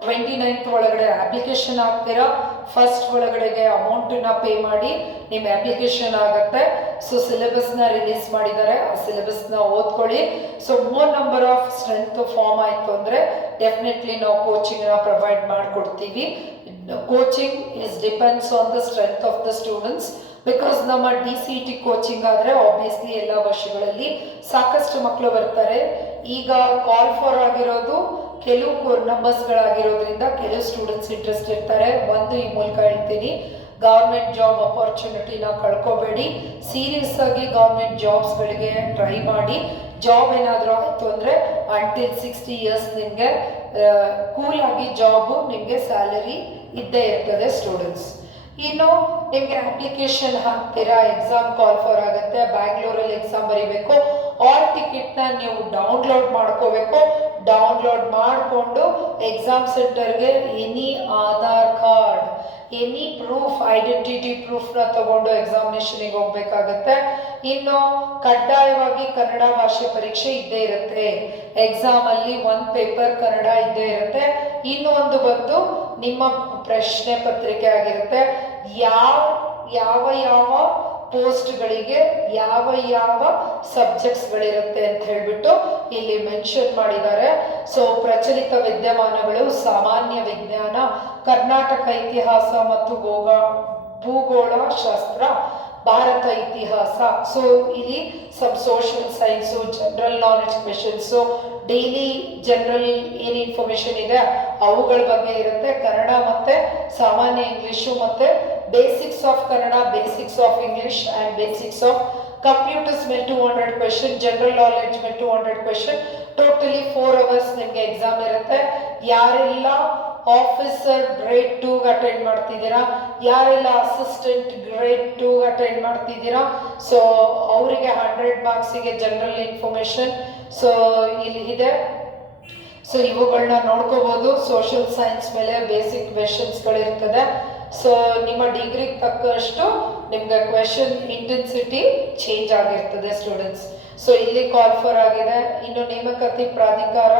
29th ಒಳಗಡೆ ಅಪ್ಲಿಕೇಶನ್ ಹಾಕ್ತೀರಾ, ಫಸ್ಟ್ ಒಳಗಡೆಗೆ ಅಮೌಂಟನ್ನ ಪೇ ಮಾಡಿ ನಿಮ್ಮ ಅಪ್ಲಿಕೇಶನ್ ಆಗುತ್ತೆ. ಸೊ ಸಿಲೆಬಸ್ನ ರಿಲೀಸ್ ಮಾಡಿದ್ದಾರೆ, ಆ ಸಿಲೆಬಸ್ನ ಓದ್ಕೊಳ್ಳಿ. So more number of strength form ಆಯಿತು ಅಂದರೆ ಡೆಫಿನೆಟ್ಲಿ ನಾವು ಕೋಚಿಂಗ್ನ ಪ್ರೊವೈಡ್ ಮಾಡಿಕೊಡ್ತೀವಿ. Coaching is depends on the strength of the students. Because ನಮ್ಮ DCET ಕೋಚಿಂಗ್ ಆದರೆ ಆಬ್ವಿಯಸ್ಲಿ ಎಲ್ಲ ವರ್ಷಗಳಲ್ಲಿ ಸಾಕಷ್ಟು ಮಕ್ಕಳು ಬರ್ತಾರೆ. ಈಗ ಕಾಲ್ ಫಾರ್ ಆಗಿರೋದು ಕೆಲವು ನಂಬರ್ಸ್ಗಳಾಗಿರೋದ್ರಿಂದ ಕೆಲವು ಸ್ಟೂಡೆಂಟ್ಸ್ ಇಂಟ್ರೆಸ್ಟ್ ಇರ್ತಾರೆ. ಒಂದು ಈ ಮೂಲಕ ಹೇಳ್ತೀನಿ, ಗೌರ್ಮೆಂಟ್ ಜಾಬ್ ಅಪಾರ್ಚುನಿಟಿನ ಕಳ್ಕೊಬೇಡಿ. ಸೀರಿಯಸ್ ಆಗಿ ಗೌರ್ಮೆಂಟ್ ಜಾಬ್ಸ್ಗಳಿಗೆ ಟ್ರೈ ಮಾಡಿ. ಜಾಬ್ ಏನಾದರೂ ಆಯಿತು ಅಂದರೆ ಅಂಟಿಲ್ 60 years ನಿಮಗೆ ಕೂಲ್ ಆಗಿ ಜಾಬು ನಿಮಗೆ ಸ್ಯಾಲರಿ ಇದ್ದೇ ಇರ್ತದೆ ಸ್ಟೂಡೆಂಟ್ಸ್. ಇನ್ನು ನಿಮಗೆ ಅಪ್ಲಿಕೇಶನ್ ಹಾಕ್ತೀರಾ, ಎಕ್ಸಾಮ್ ಕಾಲ್ ಫಾರ್ ಆಗುತ್ತೆ, ಬ್ಯಾಂಗ್ಳೂರಲ್ಲಿ ಎಕ್ಸಾಮ್ ಬರೀಬೇಕು. ಆಲ್ ಟಿಕೆಟ್ನ ನೀವು ಡೌನ್ಲೋಡ್ ಮಾಡ್ಕೋಬೇಕು. ಡೌನ್ಲೋಡ್ ಮಾಡಿಕೊಂಡು ಎಕ್ಸಾಮ್ ಸೆಂಟರ್ಗೆ any Aadhaar card, any proof, identity ಪ್ರೂಫ್ನ ತಗೊಂಡು ಎಕ್ಸಾಮಿನೇಷನ್ಗೆ ಹೋಗ್ಬೇಕಾಗತ್ತೆ. ಇನ್ನು ಕಡ್ಡಾಯವಾಗಿ ಕನ್ನಡ ಭಾಷೆ ಪರೀಕ್ಷೆ ಇದ್ದೇ ಇರುತ್ತೆ. ಎಕ್ಸಾಮಲ್ಲಿ ಒಂದು ಪೇಪರ್ ಕನ್ನಡ ಇದ್ದೇ ಇರುತ್ತೆ. ಇನ್ನು ಒಂದು ಬಂದು ನಿಮ್ಮ ಪ್ರಶ್ನೆ ಪತ್ರಿಕೆ ಆಗಿರುತ್ತೆ. ಯಾವ ಪೋಸ್ಟ್ಗಳಿಗೆ ಯಾವ ಸಬ್ಜೆಕ್ಟ್ಸ್ಗಳಿರುತ್ತೆ ಅಂತ ಹೇಳ್ಬಿಟ್ಟು ಇಲ್ಲಿ ಮೆನ್ಷನ್ ಮಾಡಿದ್ದಾರೆ. ಸೊ ಪ್ರಚಲಿತ ವಿದ್ಯಮಾನಗಳು, ಸಾಮಾನ್ಯ ವಿಜ್ಞಾನ, ಕರ್ನಾಟಕ ಇತಿಹಾಸ ಮತ್ತು ಭೂಗೋಳ ಶಾಸ್ತ್ರ, ಭಾರತ ಇತಿಹಾಸ. ಸೊ ಇಲ್ಲಿ sub social science, general knowledge questions, daily general ಏನು ಇನ್ಫಾರ್ಮೇಶನ್ ಇದೆ ಅವುಗಳ ಬಗ್ಗೆ ಇರುತ್ತೆ. ಕನ್ನಡ ಮತ್ತು ಸಾಮಾನ್ಯ ಇಂಗ್ಲೀಷು ಮತ್ತು basics of Kannada, basics of English and basics of computers ಮೇಲೆ 200 ಕ್ವೆಶನ್, ಜನರಲ್ ನಾಲೆಡ್ಜ್ ಮೇಲೆ 200 ಕ್ವೆಶನ್. ಟೋಟಲಿ 4 hours ನಿಮಗೆ ಎಕ್ಸಾಮ್ ಇರುತ್ತೆ. ಯಾರೆಲ್ಲ ಆಫೀಸರ್ ಗ್ರೇಡ್ 2 ಅಟೆಂಡ್ ಮಾಡ್ತಿದ್ದೀರಾ, ಯಾರೆಲ್ಲ ಅಸಿಸ್ಟೆಂಟ್ ಗ್ರೇಡ್ 2 ಅಟೆಂಡ್ ಮಾಡ್ತಿದ್ದೀರಾ, ಸೊ ಅವರಿಗೆ 100 ಮಾರ್ಕ್ಸಿಗೆ ಜನರಲ್ ಇನ್ಫಾರ್ಮೇಶನ್ ಸೊ ಇಲ್ಲಿ ಇದೆ. ಸೊ ಇವುಗಳನ್ನ ನೋಡ್ಕೋಬೋದು. ಸೋಷಿಯಲ್ ಸೈನ್ಸ್ ಮೇಲೆ ಬೇಸಿಕ್ ಕ್ವೆಶನ್ಸ್ಗಳಿರ್ತದೆ. ಸೊ ನಿಮ್ಮ ಡಿಗ್ರಿಗೆ ತಕ್ಕಷ್ಟು ನಿಮ್ಗೆ ಕ್ವೆಶನ್ ಇಂಟೆನ್ಸಿಟಿ ಚೇಂಜ್ ಆಗಿರ್ತದೆ ಸ್ಟೂಡೆಂಟ್ಸ್. ಸೊ ಇಲ್ಲಿ ಕಾಲ್ ಫಾರ್ ಆಗಿದೆ. ಇನ್ನು ನೇಮಕಾತಿ ಪ್ರಾಧಿಕಾರ,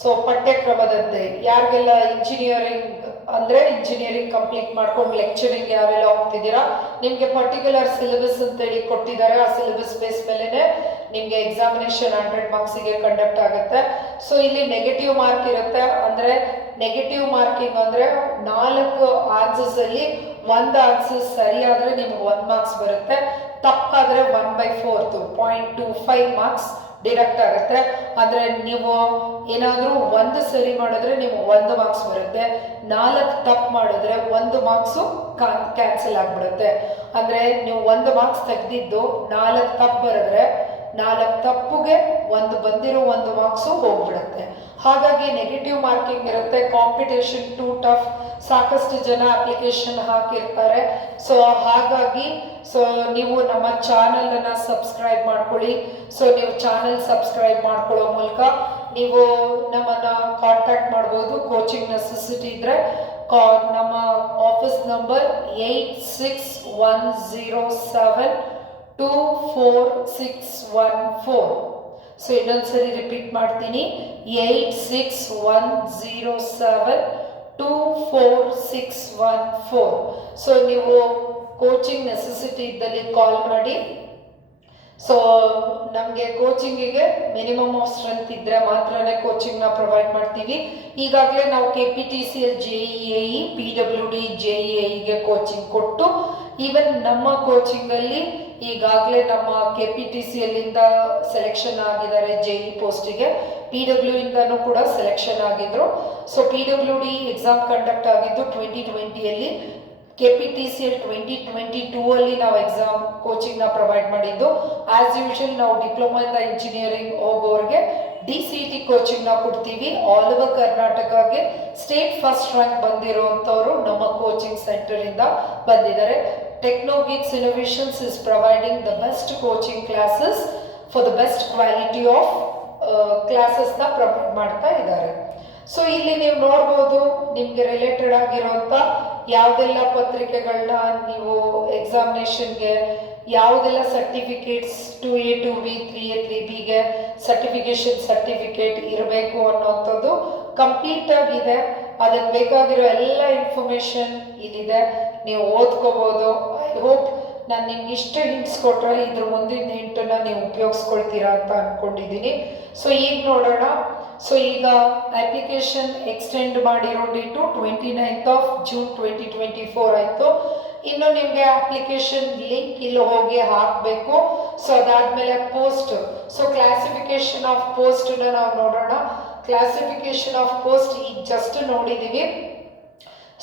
ಸೊ ಪಠ್ಯಕ್ರಮದಂತೆ ಯಾರಿಗೆಲ್ಲ ಇಂಜಿನಿಯರಿಂಗ್ ಅಂದರೆ ಇಂಜಿನಿಯರಿಂಗ್ ಕಂಪ್ಲೀಟ್ ಮಾಡ್ಕೊಂಡು ಲೆಕ್ಚರಿಂಗ್ ಯಾರೆಲ್ಲ ಹೋಗ್ತಿದ್ದೀರಾ, ನಿಮಗೆ ಪರ್ಟಿಕ್ಯುಲರ್ ಸಿಲೆಬಸ್ ಅಂತೇಳಿ ಕೊಟ್ಟಿದ್ದಾರೆ. ಆ ಸಿಲೆಬಸ್ ಬೇಸ್ ಮೇಲೇ ನಿಮಗೆ ಎಕ್ಸಾಮಿನೇಷನ್ 100 ಮಾರ್ಕ್ಸಿಗೆ ಕಂಡಕ್ಟ್ ಆಗುತ್ತೆ. ಸೊ ಇಲ್ಲಿ ನೆಗೆಟಿವ್ ಮಾರ್ಕ್ ಇರುತ್ತೆ. ಅಂದರೆ ನೆಗೆಟಿವ್ ಮಾರ್ಕಿಂಗ್ ಅಂದರೆ 4 ಆನ್ಸರ್ಸಲ್ಲಿ 1 ಆನ್ಸರ್ ಸರಿಯಾದರೆ ನಿಮ್ಗೆ 1 ಮಾರ್ಕ್ಸ್ ಬರುತ್ತೆ. ತಪ್ಪಾದರೆ 1/4 0.25 ಮಾರ್ಕ್ಸ್ ಡಿಡಕ್ಟ್ ಆಗುತ್ತೆ. ಅಂದರೆ ನೀವು ಏನಾದರೂ ಒಂದು ಸರಿ ಮಾಡಿದ್ರೆ ನೀವು 1 ಮಾರ್ಕ್ಸ್ ಬರುತ್ತೆ, 4 ತಪ್ಪು ಮಾಡಿದ್ರೆ 1 ಮಾರ್ಕ್ಸು ಕ್ಯಾನ್ಸಲ್ ಆಗಿಬಿಡುತ್ತೆ. ಅಂದರೆ ನೀವು 1 ಮಾರ್ಕ್ಸ್ ತೆಗೆದಿದ್ದು 4 ತಪ್ಪು ಬರೆದ್ರೆ 4 ತಪ್ಪುಗೆ 1 ಬಂದಿರೋ 1 ಮಾರ್ಕ್ಸು ಹೋಗ್ಬಿಡುತ್ತೆ. ಹಾಗಾಗಿ ನೆಗೆಟಿವ್ ಮಾರ್ಕಿಂಗ್ ಇರುತ್ತೆ. ಕಾಂಪಿಟೇಷನ್ ಟು ಟಫ್, ಸಾಕಷ್ಟು ಜನ ಅಪ್ಲಿಕೇಶನ್ ಹಾಕಿರ್ತಾರೆ. ಸೊ ಹಾಗಾಗಿ ನೀವು ನಮ್ಮ ಚಾನಲನ್ನು ಸಬ್ಸ್ಕ್ರೈಬ್ ಮಾಡ್ಕೊಳ್ಳಿ. ಸೊ ನೀವು ಚಾನಲ್ ಸಬ್ಸ್ಕ್ರೈಬ್ ಮಾಡ್ಕೊಳ್ಳೋ ಮೂಲಕ ನೀವು ನಮ್ಮನ್ನು ಕಾಂಟ್ಯಾಕ್ಟ್ ಮಾಡ್ಬೋದು. ಕೋಚಿಂಗ್ ನೆಸೆಸಿಟಿ ಇದ್ದರೆ ನಮ್ಮ ಆಫೀಸ್ ನಂಬರ್ 8610724614. ಸೊ ಇನ್ನೊಂದ್ಸರಿ ರಿಪೀಟ್ ಮಾಡ್ತೀನಿ, 8610724614. ಸೊ ನೀವು ಕೋಚಿಂಗ್ ನೆಸೆಸಿಟಿ ಇದ್ದಲ್ಲಿ ಕಾಲ್ ಮಾಡಿ. ಸೊ ನಮಗೆ ಕೋಚಿಂಗಿಗೆ ಮಿನಿಮಮ್ ಆಫ್ ಸ್ಟ್ರೆಂತ್ ಇದ್ದರೆ ಮಾತ್ರನೇ ಕೋಚಿಂಗ್ನ ಪ್ರೊವೈಡ್ ಮಾಡ್ತೀವಿ. ಈಗಾಗಲೇ ನಾವು KPTCL JEE PWD JEIಗೆ ಕೋಚಿಂಗ್ ಕೊಟ್ಟು, ಈವನ್ ನಮ್ಮ ಕೋಚಿಂಗಲ್ಲಿ ಈಗಾಗಲೇ ನಮ್ಮ KPTCL ಇಂದ ಸೆಲೆಕ್ಷನ್ ಆಗಿದ್ದಾರೆ JE ಪೋಸ್ಟಿಗೆ, PW ಇಂದನೂ ಕೂಡ ಸೆಲೆಕ್ಷನ್ ಆಗಿದ್ರು. ಸೊ PWD ಎಕ್ಸಾಮ್ ಕಂಡಕ್ಟ್ ಆಗಿದ್ದು 2020ಯಲ್ಲಿ, KPTCL 2022ಅಲ್ಲಿ ನಾವು ಎಕ್ಸಾಮ್ ಕೋಚಿಂಗ್ನ ಪ್ರೊವೈಡ್ ಮಾಡಿದ್ದು. ಆಸ್ ಯೂಶುವಲ್ ನಾವು ಡಿಪ್ಲೊಮಾದ ಇಂಜಿನಿಯರಿಂಗ್ ಹೋಗೋರಿಗೆ DCET ಕೋಚಿಂಗ್ನ ಕೊಡ್ತೀವಿ. ಆಲ್ ಓವರ್ ಕರ್ನಾಟಕಗೆ ಸ್ಟೇಟ್ ಫಸ್ಟ್ ರ್ಯಾಂಕ್ ಬಂದಿರುವಂಥವರು ನಮ್ಮ ಕೋಚಿಂಗ್ ಸೆಂಟರಿಂದ ಬಂದಿದ್ದಾರೆ. Technogeeks Innovations is providing the best coaching classes for the best quality of ಕ್ಲಾಸಸ್ನ ಪ್ರೊವೈಡ್ ಮಾಡ್ತಾ ಇದ್ದಾರೆ. ಸೊ ಇಲ್ಲಿ ನೀವು ನೋಡ್ಬೋದು, ನಿಮಗೆ ರಿಲೇಟೆಡ್ ಆಗಿರುವಂಥ ಯಾವುದೆಲ್ಲ ಪತ್ರಿಕೆಗಳನ್ನ ನೀವು ಎಕ್ಸಾಮಿನೇಷನ್ಗೆ, ಯಾವುದೆಲ್ಲ certificates 2A 2B 3A 3Bಗೆ certificate ಇರಬೇಕು ಅನ್ನೋಂಥದ್ದು ಕಂಪ್ಲೀಟ್ ಆಗಿದೆ. ಅದಕ್ಕೆ ಬೇಕಾಗಿರೋ ಎಲ್ಲ ಇನ್ಫಾರ್ಮೇಷನ್ ಇಲ್ಲಿದೆ, ನೀವು ಓದ್ಕೋಬೋದು. ಐ ಹೋಪ್ ನಾನು ನಿಮ್ಗೆ ಇಷ್ಟು ಹಿಂಟ್ಸ್ ಕೊಟ್ಟರೆ ಇದ್ರ ಮುಂದಿನ ಹಿಂಟನ್ನು ನೀವು ಉಪಯೋಗಿಸ್ಕೊಳ್ತೀರಾ ಅಂತ ಅಂದ್ಕೊಂಡಿದ್ದೀನಿ. ಸೊ ಈಗ ನೋಡೋಣ. ಸೊ ಈಗ ಅಪ್ಲಿಕೇಶನ್ ಎಕ್ಸ್ಟೆಂಡ್ ಮಾಡಿರೋ ಡೇಟು 29th of June 2024 ಆಯಿತು. ಇನ್ನು ನಿಮಗೆ ಅಪ್ಲಿಕೇಶನ್ ಲಿಂಕ್ ಇಲ್ಲಿ ಹೋಗಿ ಹಾಕಬೇಕು. ಸೊ ಅದಾದಮೇಲೆ ಪೋಸ್ಟ್, ಸೊ ಕ್ಲಾಸಿಫಿಕೇಶನ್ ಆಫ್ ಪೋಸ್ಟನ್ನ ನಾವು ನೋಡೋಣ. ಕ್ಲಾಸಿಫಿಕೇಶನ್ ಆಫ್ ಪೋಸ್ಟ್ ಈಗ ಜಸ್ಟ್ ನೋಡಿದ್ದೀವಿ.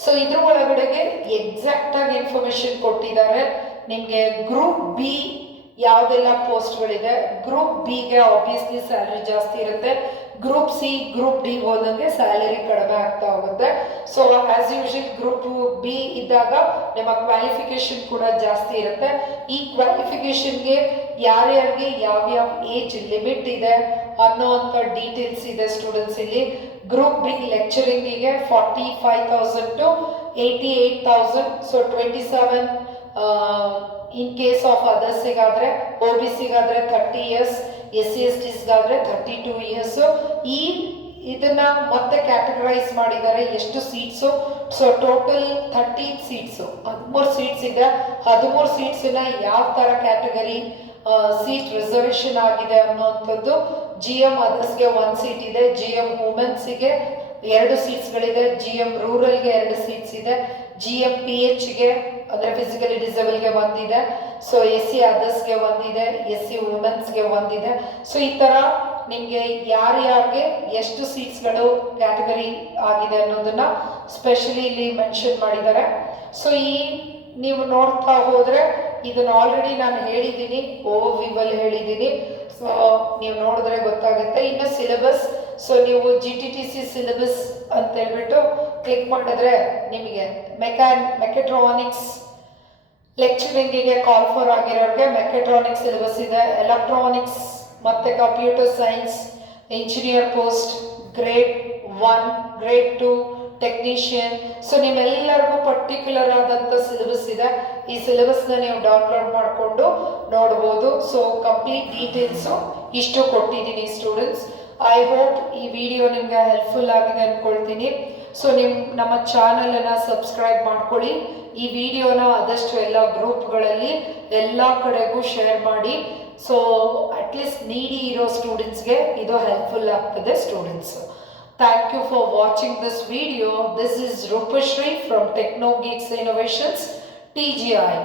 ಸೊ ಇದ್ರ ಒಳಗಡೆಗೆ ಎಕ್ಸಾಕ್ಟಾಗಿ ಇನ್ಫಾರ್ಮೇಷನ್ ಕೊಟ್ಟಿದ್ದಾರೆ. ನಿಮಗೆ ಗ್ರೂಪ್ ಬಿ ಯಾವುದೆಲ್ಲ ಪೋಸ್ಟ್ಗಳಿದೆ, ಗ್ರೂಪ್ ಬಿಗೆ ಆಬ್ವಿಯಸ್ಲಿ ಸ್ಯಾಲರಿ ಜಾಸ್ತಿ ಇರುತ್ತೆ. ಗ್ರೂಪ್ ಸಿ, ಗ್ರೂಪ್ ಡಿ ಹೋದಂಗೆ ಸ್ಯಾಲರಿ ಕಡಿಮೆ ಆಗ್ತಾ ಹೋಗುತ್ತೆ. So as usual group B ಇದ್ದಾಗ ನಿಮ್ಮ ಕ್ವಾಲಿಫಿಕೇಶನ್ ಕೂಡ ಜಾಸ್ತಿ ಇರುತ್ತೆ. ಈ ಕ್ವಾಲಿಫಿಕೇಶನ್ಗೆ ಯಾರ್ಯಾರಿಗೆ ಯಾವ್ಯಾವ ಏಜ್ ಲಿಮಿಟ್ ಇದೆ ಅನ್ನೋವಂಥ ಡೀಟೇಲ್ಸ್ ಇದೆ ಸ್ಟೂಡೆಂಟ್ಸ್ ಇಲ್ಲಿ. ಗ್ರೂಪ್ ಬಿ ಲೆಕ್ಚರಿಂಗಿಗೆ 45,000 to 88,000. So 27 in case of ಅದರ್ಸಿಗಾದರೆ, OBCಗಾದರೆ 30 years, SC/STಸ್ಗಾದರೆ 32 years. ಇದನ್ನ ಮತ್ತೆ ಕ್ಯಾಟಗರೈಸ್ ಮಾಡಿದ್ದಾರೆ ಎಷ್ಟು seats. So total 13 seats, 13 seats ಇದೆ. 13 ಸೀಟ್ಸನ್ನ ಯಾವ ಥರ ಕ್ಯಾಟಗರಿ ಸೀಟ್ ರಿಸರ್ವೇಷನ್ ಆಗಿದೆ ಅನ್ನೋಂಥದ್ದು. GM ಅದರ್ಸ್ಗೆ 1 ಸೀಟ್ ಇದೆ, GM ವುಮೆನ್ಸಿಗೆ 2 ಸೀಟ್ಸ್ಗಳಿದೆ, GM ರೂರಲ್ಗೆ 2 ಸೀಟ್ಸ್ ಇದೆ, GM PHಗೆ ಅಂದರೆ ಫಿಸಿಕಲಿ ಡಿಸೇಬಲ್ಗೆ 1 ಇದೆ. ಸೊ SC ಅದರ್ಸ್ಗೆ 1 ಇದೆ, SC ವುಮೆನ್ಸ್ಗೆ 1 ಇದೆ. ಸೊ ಈ ಥರ ನಿಮಗೆ ಯಾರ್ಯಾರಿಗೆ ಎಷ್ಟು ಸೀಟ್ಸ್ಗಳು ಕ್ಯಾಟಗರಿ ಆಗಿದೆ ಅನ್ನೋದನ್ನ ಸ್ಪೆಷಲಿ ಇಲ್ಲಿ ಮೆನ್ಷನ್ ಮಾಡಿದ್ದಾರೆ. ಸೊ ನೀವು ನೋಡ್ತಾ ಹೋದರೆ ಇದನ್ನು ಆಲ್ರೆಡಿ ನಾನು ಹೇಳಿದ್ದೀನಿ, ಓವರ್ವ್ಯೂವಲ್ಲಿ ಹೇಳಿದ್ದೀನಿ. ಸೊ ನೀವು ನೋಡಿದ್ರೆ ಗೊತ್ತಾಗುತ್ತೆ. ಇನ್ನು ಸಿಲೆಬಸ್, ಸೊ ನೀವು GTTC ಸಿಲೆಬಸ್ ಅಂತ ಹೇಳ್ಬಿಟ್ಟು ಕ್ಲಿಕ್ ಮಾಡಿದ್ರೆ ನಿಮಗೆ ಮೆಕ್ಯಾಟ್ರಾನಿಕ್ಸ್ ಲೆಕ್ಚರಿಂಗಿಗೆ ಕಾಲ್ ಫಾರ್ ಆಗಿರೋರಿಗೆ ಮೆಕ್ಯಾಟ್ರಾನಿಕ್ಸ್ ಸಿಲೆಬಸ್ ಇದೆ. ಎಲೆಕ್ಟ್ರಾನಿಕ್ಸ್ ಮತ್ತು computer science engineer post grade 1, grade 2 technician. So ನಿಮ್ಮೆಲ್ಲರಿಗೂ ಪರ್ಟಿಕ್ಯುಲರ್ ಆದಂಥ ಸಿಲೆಬಸ್ ಇದೆ. ಈ ಸಿಲೆಬಸ್ನ ನೀವು ಡೌನ್ಲೋಡ್ ಮಾಡಿಕೊಂಡು ನೋಡ್ಬೋದು. ಸೊ ಕಂಪ್ಲೀಟ್ ಡೀಟೇಲ್ಸು ಇಷ್ಟು ಕೊಟ್ಟಿದ್ದೀನಿ ಸ್ಟೂಡೆಂಟ್ಸ್. ಐ ಹೋಪ್ ಈ ವಿಡಿಯೋ ನಿಮಗೆ ಹೆಲ್ಪ್ಫುಲ್ ಆಗಿದೆ ಅಂದ್ಕೊಳ್ತೀನಿ. ಸೊ ನಮ್ಮ ಚಾನಲನ್ನು ಸಬ್ಸ್ಕ್ರೈಬ್ ಮಾಡ್ಕೊಳ್ಳಿ. ಈ ವಿಡಿಯೋನ ಆದಷ್ಟು ಎಲ್ಲ ಗ್ರೂಪ್ಗಳಲ್ಲಿ ಎಲ್ಲ ಕಡೆಗೂ ಶೇರ್ ಮಾಡಿ. ಸೊ ಅಟ್ಲೀಸ್ಟ್ ನೀಡಿ ಇರೋ ಸ್ಟೂಡೆಂಟ್ಸ್ಗೆ ಇದು ಹೆಲ್ಪ್ಫುಲ್ ಆಗ್ತದೆ students. Thank you for watching this video. This is Rupashri from TechnoGeeks Innovations, TGI.